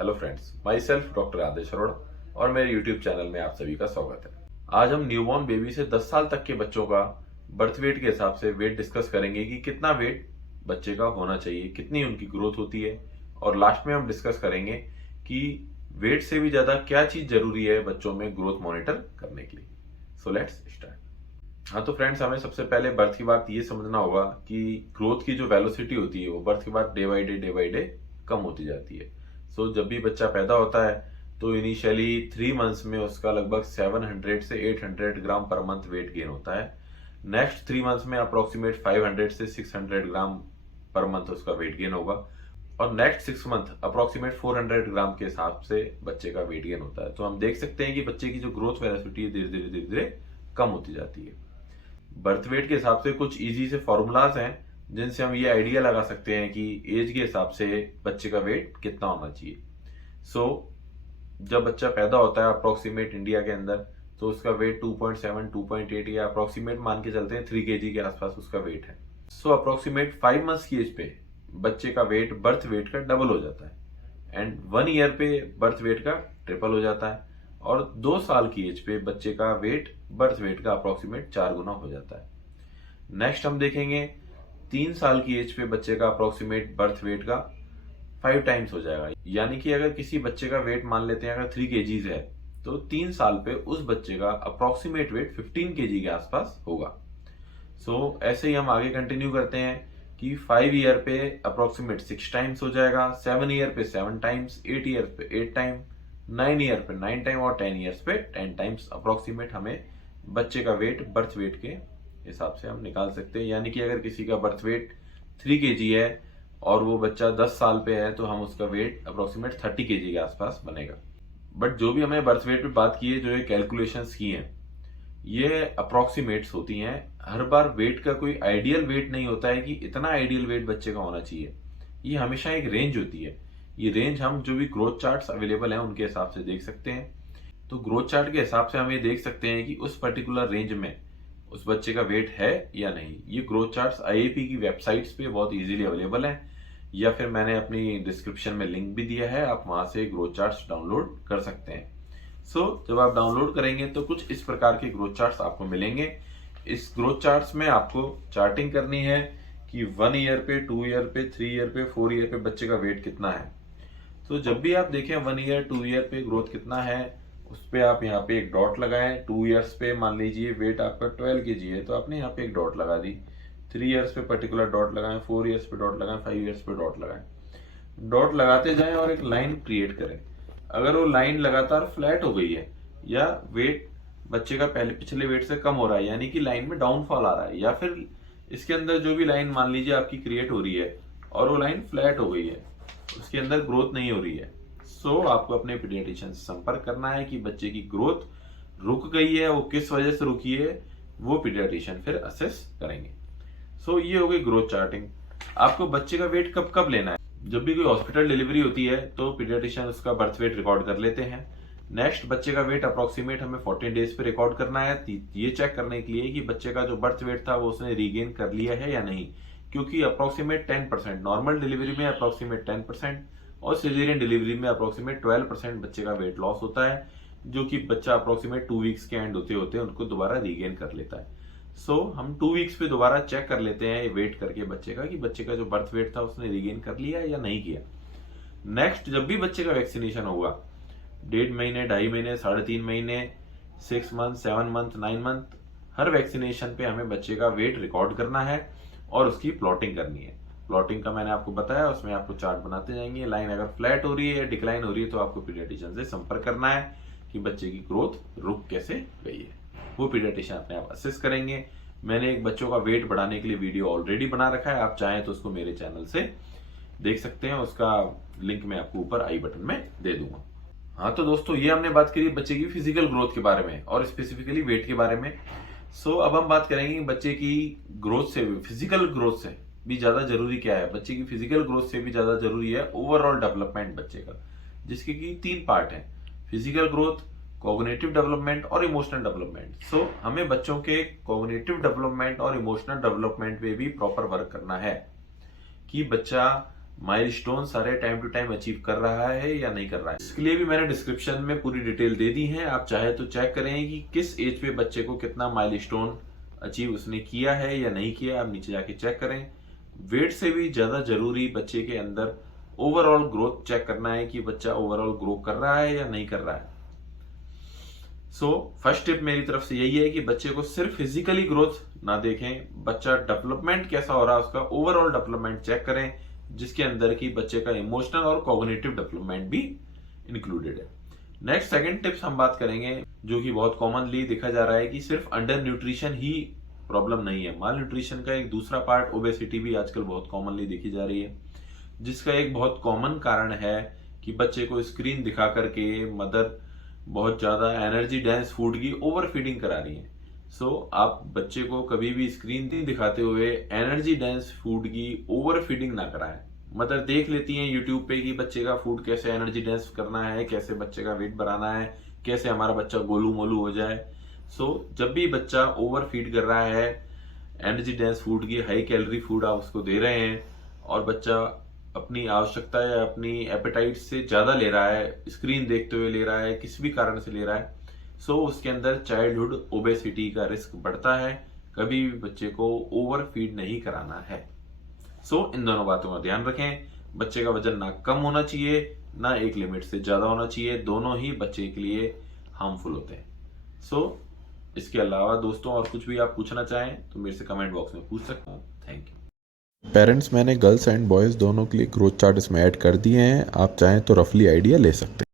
Hello friends, myself doctor Adesh Arora और मेरे YouTube channel में आप सभी का स्वागत है। आज हम न्यूबॉर्न बेबी से 10 साल तक के बच्चों का बर्थ वेट के हिसाब से वेट डिस्कस करेंगे कि कितना वेट बच्चे का होना चाहिए, कितनी उनकी ग्रोथ होती है, और लास्ट में हम डिस्कस करेंगे कि वेट से भी ज्यादा क्या चीज जरूरी है बच्चों में ग्रोथ मॉनिटर करने के लिए। So let's start. हाँ तो फ्रेंड्स, हमें सबसे पहले बर्थ की बात ये समझना होगा कि ग्रोथ की जो वेलोसिटी होती है वो बर्थ के बाद डे बाई डे कम होती जाती है। सो जब भी बच्चा पैदा होता है तो इनिशियली 3 मंथ्स में उसका लगभग 700 से 800 ग्राम पर मंथ वेट गेन होता है। नेक्स्ट 3 मंथ्स में अप्रोक्सीमेट 500 से 600 ग्राम पर मंथ उसका वेट गेन होगा, और नेक्स्ट 6 मंथ अप्रोक्सीमेट 400 ग्राम के हिसाब से बच्चे का वेट गेन होता है। तो हम देख सकते हैं कि बच्चे की जो ग्रोथ वेलोसिटी है धीरे धीरे कम होती जाती है। बर्थ वेट के हिसाब से कुछ इजी से फॉर्मूलाज हैं जिनसे हम ये आइडिया लगा सकते हैं कि एज के हिसाब से बच्चे का वेट कितना होना चाहिए। जब बच्चा पैदा होता है अप्रोक्सीमेट इंडिया के अंदर, तो उसका वेट 2.7 2.8 या अप्रोक्सीमेट मान के चलते हैं 3 kg के आसपास उसका वेट है। अप्रोक्सीमेट 5 मंथ्स की एज पे बच्चे का वेट बर्थ वेट का डबल हो जाता है, एंड 1 ईयर पे बर्थ वेट का ट्रिपल हो जाता है, और 2 साल की एज पे बच्चे का वेट बर्थ वेट का अप्रोक्सीमेट 4 गुना हो जाता है। नेक्स्ट हम देखेंगे 3 साल की एज पे बच्चे का अप्रोक्सीमेट बर्थ वेट का 5 टाइम्स हो जाएगा। यानी कि अगर किसी बच्चे का वेट मान लेते हैं अगर 3 kgs है, तो 3 साल पे उस बच्चे का अप्रोक्सीमेट वेट 15 kg के आसपास होगा। ऐसे ही हम आगे कंटिन्यू करते हैं कि 5 ईयर पे अप्रोक्सीमेट 6 टाइम्स हो जाएगा, 7 ईयर पे 7 टाइम्स, 8 ईयर पे 8 टाइम, 9 ईयर पे 9 टाइम, और 10 ईयर्स पे 10 टाइम्स अप्रोक्सीमेट हमें बच्चे का वेट बर्थ वेट के हिसाब से हम निकाल सकते हैं। यानी कि अगर किसी का बर्थ वेट 3 kg है और वो बच्चा 10 साल पे है, तो हम उसका वेट अप्रोक्सीमेट 30 kg के आसपास बनेगा। बट जो भी हमें बर्थ वेट पे बात की है, जो ये कैलकुलेशंस की हैं, ये अप्रोक्सीमेट्स होती हैं। हर बार वेट का कोई आइडियल वेट नहीं होता है कि इतना आइडियल वेट बच्चे का होना चाहिए। ये हमेशा एक रेंज होती है। ये रेंज हम जो भी ग्रोथ चार्ट्स अवेलेबल हैं उनके हिसाब से देख सकते हैं। तो ग्रोथ चार्ट के हिसाब से हम ये देख सकते हैं कि उस पर्टिकुलर रेंज में उस बच्चे का वेट है या नहीं। ये ग्रोथ चार्ट्स आईएपी की वेबसाइट्स पे बहुत इजीली अवेलेबल हैं, या फिर मैंने अपनी डिस्क्रिप्शन में लिंक भी दिया है, आप वहां से ग्रोथ चार्ट्स डाउनलोड कर सकते हैं। जब आप डाउनलोड करेंगे तो कुछ इस प्रकार के ग्रोथ चार्ट्स आपको मिलेंगे। इस ग्रोथ चार्ट्स में आपको चार्टिंग करनी है कि 1 ईयर पे, 2 ईयर पे, 3 ईयर पे, 4 ईयर पे बच्चे का वेट कितना है। जब भी आप देखें 1 ईयर 2 ईयर पे ग्रोथ कितना है, उस पे आप यहाँ पे एक डॉट लगाएं। 2 ईयर्स पे मान लीजिए वेट आपका 12 kg है, तो आपने यहाँ पे एक डॉट लगा दी। 3 ईयर्स पे पर्टिकुलर डॉट लगाएं, 4 ईयर्स पे डॉट लगाएं, 5 ईयर्स पे डॉट लगाएं। डॉट लगाते जाएं और एक लाइन क्रिएट करें। अगर वो लाइन लगातार फ्लैट हो गई है, या वेट बच्चे का पहले पिछले वेट से कम हो रहा है, यानी कि लाइन में डाउनफॉल आ रहा है, या फिर इसके अंदर जो भी लाइन मान लीजिए आपकी क्रिएट हो रही है और वो लाइन फ्लैट हो गई है, उसके अंदर ग्रोथ नहीं हो रही है, आपको अपने पीडियाट्रिशियन से संपर्क करना है कि बच्चे की ग्रोथ रुक गई है, वो किस वजह से रुकी है, वो पीडियाट्रिशियन फिर असेस करेंगे। ये हो गई ग्रोथ चार्टिंग। आपको बच्चे का वेट कब कब लेना है, जब भी कोई हॉस्पिटल डिलीवरी होती है तो पीडियाट्रिशियन उसका बर्थ वेट रिकॉर्ड कर लेते हैं। नेक्स्ट, बच्चे का वेट अप्रोक्सीमेट हमें 14 डेज पे रिकॉर्ड करना है, ये चेक करने के लिए कि बच्चे का जो बर्थ वेट था वो उसने रीगेन कर लिया है या नहीं। क्योंकि अप्रोक्सीमेट 10%, नॉर्मल डिलीवरी में अप्रोक्सीमेट 10% और सिजेरियन डिलीवरी में अप्रोक्सीमेट 12% बच्चे का वेट लॉस होता है, जो कि बच्चा अप्रोक्सीमेट 2 वीक्स के एंड होते होते उनको दोबारा रीगेन कर लेता है। हम 2 वीक्स पे दोबारा चेक कर लेते हैं वेट करके बच्चे का, कि बच्चे का जो बर्थ वेट था उसने रीगेन कर लिया या नहीं किया। नेक्स्ट, जब भी बच्चे का वैक्सीनेशन होगा, 1.5 महीने, 2.5 महीने, 3.5 महीने, 6 मंथ, 7 मंथ, 9 मंथ, हर वैक्सीनेशन पे हमें बच्चे का वेट रिकॉर्ड करना है और उसकी प्लॉटिंग करनी है। प्लॉटिंग का मैंने आपको बताया, उसमें आपको चार्ट बनाते जाएंगे। लाइन अगर फ्लैट हो रही है या डिक्लाइन हो रही है तो आपको पीडियाट्रिशियन से संपर्क करना है कि बच्चे की ग्रोथ रुक कैसे गई है। वो पीडियाट्रिशियन अपने आप असेस करेंगे। मैंने एक बच्चों का वेट बढ़ाने के लिए वीडियो ऑलरेडी बना रखा है, आप चाहें तो उसको मेरे चैनल से देख सकते हैं, उसका लिंक मैं आपको ऊपर आई बटन में दे दूंगा। हाँ तो दोस्तों, ये हमने बात करी बच्चे की फिजिकल ग्रोथ के बारे में और स्पेसिफिकली वेट के बारे में। अब हम बात करेंगे बच्चे की ग्रोथ से, फिजिकल ग्रोथ से भी ज्यादा जरूरी क्या है। बच्चे की फिजिकल ग्रोथ से भी ज्यादा जरूरी है ओवरऑल डेवलपमेंट बच्चे का, जिसके की 3 पार्ट है: फिजिकल ग्रोथ, कॉग्निटिव डेवलपमेंट और इमोशनल डेवलपमेंट। हमें बच्चों के कॉग्निटिव डेवलपमेंट और इमोशनल डेवलपमेंट पे भी प्रॉपर वर्क करना है, कि बच्चा माइलस्टोन सारे टाइम टू टाइम अचीव कर रहा है या नहीं कर रहा है। इसके लिए भी मैंने डिस्क्रिप्शन में पूरी डिटेल दे दी है, आप चाहे तो चेक करें कि किस एज पे बच्चे को कितना माइलस्टोन अचीव उसने किया है या नहीं किया, आप नीचे जाके चेक करें। वेट से भी ज्यादा जरूरी बच्चे के अंदर ओवरऑल ग्रोथ चेक करना है कि बच्चा ओवरऑल ग्रो कर रहा है या नहीं कर रहा है। फर्स्ट टिप मेरी तरफ से यही है कि बच्चे को सिर्फ फिजिकली ग्रोथ ना देखें, बच्चा डेवलपमेंट कैसा हो रहा है उसका ओवरऑल डेवलपमेंट चेक करें, जिसके अंदर की बच्चे का इमोशनल और कॉग्निटिव डेवलपमेंट भी इंक्लूडेड है। नेक्स्ट सेकंड टिप्स हम बात करेंगे, जो कि बहुत कॉमनली देखा जा रहा है कि सिर्फ अंडर न्यूट्रिशन ही प्रॉब्लम नहीं है, माल न्यूट्रिशन का एक दूसरा पार्ट ओबेसिटी भी आजकल बहुत कॉमनली देखी जा रही है, जिसका एक बहुत कॉमन कारण है कि बच्चे को स्क्रीन दिखा करके मदर बहुत ज्यादा एनर्जी डेंस फूड की ओवर फीडिंग करा रही है। आप बच्चे को कभी भी स्क्रीन दिखाते हुए एनर्जी डेंस फूड की ओवर फीडिंग ना कराएं। मदर देख लेती हैं यूट्यूब पे कि बच्चे का फूड कैसे एनर्जी डेंस करना है, कैसे बच्चे का वेट बढ़ाना है, कैसे हमारा बच्चा गोलू मोलू हो जाए। जब भी बच्चा ओवर फीड कर रहा है, एनर्जी डेंस फूड की हाई कैलोरी फूड आप उसको दे रहे हैं और बच्चा अपनी आवश्यकता या अपनी एपेटाइट से ज्यादा ले रहा है, स्क्रीन देखते हुए ले रहा है, किसी भी कारण से ले रहा है, उसके अंदर चाइल्डहुड ओबेसिटी का रिस्क बढ़ता है। कभी भी बच्चे को ओवर फीड नहीं कराना है। इन दोनों बातों का ध्यान रखें, बच्चे का वजन ना कम होना चाहिए ना एक लिमिट से ज्यादा होना चाहिए, दोनों ही बच्चे के लिए हार्मफुल होते हैं। इसके अलावा दोस्तों और कुछ भी आप पूछना चाहें तो मेरे से कमेंट बॉक्स में पूछ सकते हैं। Thank you. पेरेंट्स मैंने गर्ल्स एंड बॉयज़ दोनों के लिए ग्रोथ चार्ट इसमें ऐड कर दिए हैं, आप चाहें तो रफली आइडिया ले सकते हैं।